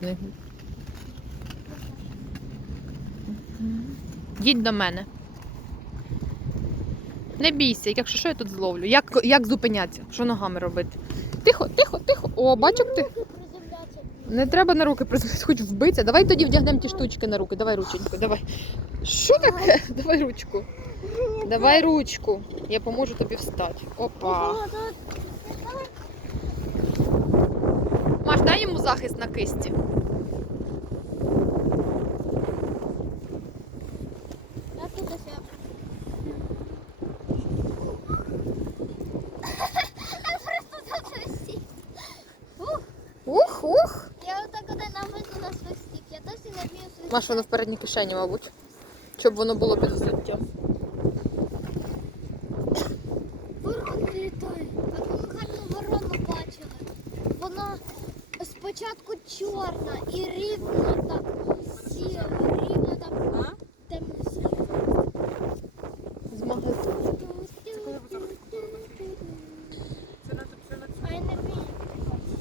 Не- Їдь до мене. Не бійся, якщо що, я тут зловлю. Як, як зупинятися? Що ногами робити? Тихо, тихо, тихо. О, бачу, ти. Не треба на руки приземлятися, хоч вбитися. Давай тоді вдягнемо ті штучки на руки. Давай рученьку, давай. Що таке? Давай ручку. Давай ручку. Я поможу тобі встати. Опа. О, тут. Маш, дай йому захист на кисті. Ух, Ух, я отак один наведу на свистік. Я досі не вмію свистіти. Маш, воно в передній кишені, мабуть. Щоб воно було під взуттям. Чорна і рівно так сіра, рівно так темно. З магазину.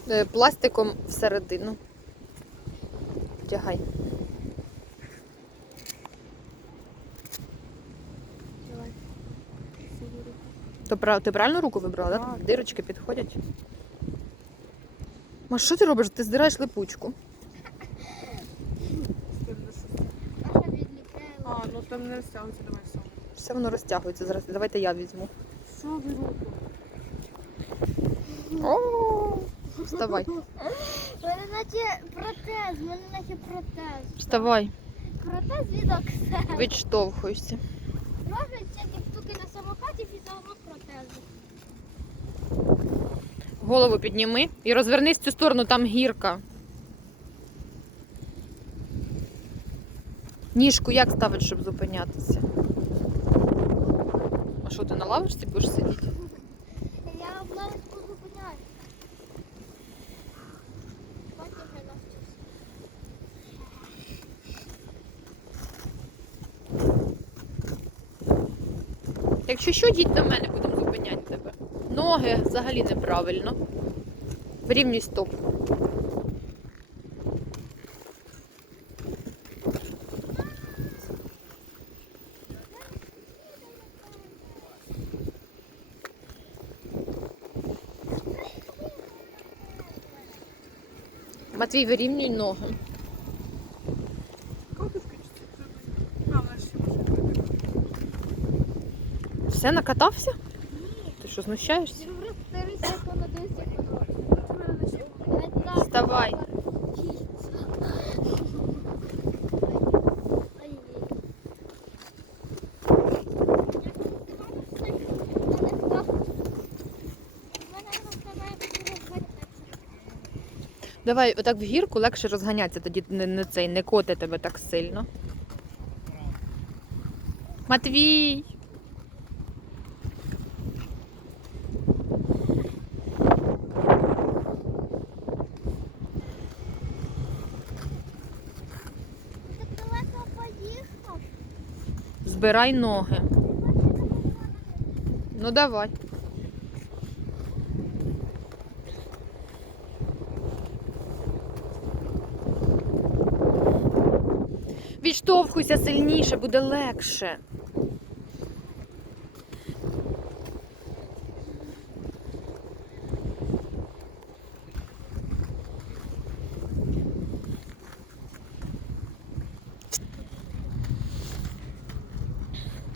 А. Е, Пластиком всередину. Вдягай. То ти правильно руку вибрала, так? Так. Дирочки підходять. Маш, що ти робиш? Ти здираєш липучку. А, ну там не стягується, давай сам. Все воно розтягується зараз. Давайте я візьму. Що ви руку? Вставай. Мене наче протез, мене наче протез. Вставай. Протез від Оксани. Відштовхуйся. Роблять всякі штуки на самокаті фізіолог протези. Голову підніми і розвернись в цю сторону, там гірка. Ніжку як ставити, щоб зупинятися? А що ти на лавочці будеш сидіти? Я в позупиняю. Бачиш. Якщо що, їдь до мене, будемо зупиняти. Ноги взагалі неправильно. Вирівнюй стоп. Матвій, вирівнюй ноги. Все накатався? Ти що, знущаєшся? Вставай. Давай, отак в гірку легше розганятися, тоді не, не цей не коти тебе так сильно. Матвій! Збирай ноги. Ну давай. Відштовхуйся сильніше, буде легше.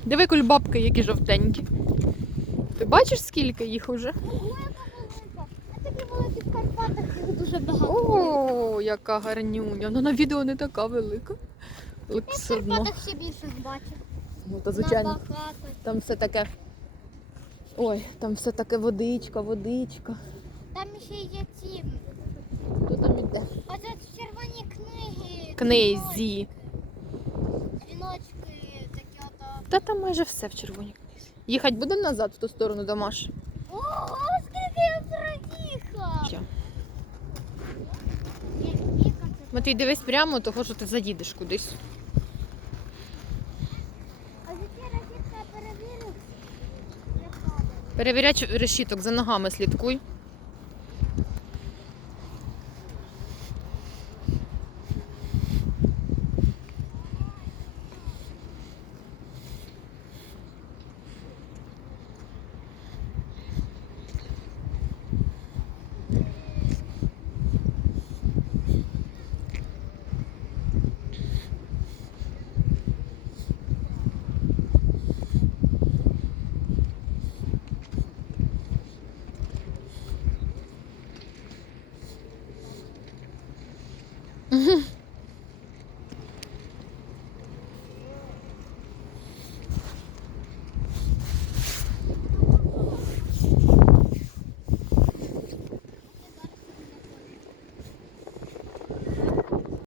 Диви кульбабки, які жовтенькі. Ти бачиш, скільки їх уже? Дуже багато. О, яка гарнюня. Ну на відео не така велика. Але Я в все одно. Карпатах ще більше бачив. Ну, то звичайно, Набагато. там все таке. Ой, там все таке водичка, водичка. Там ще є ці. Хто там іде? Оце червоні книги. Книзі. Та там майже все в червоній книзі. Їхати будемо назад в ту сторону до Маші? Ого, скільки я проїхав! Це- Матвій, дивись прямо, того що ти заїдеш кудись. А які ракетка перевірив? Перевіряй решіток, за ногами слідкуй. Mm-hmm.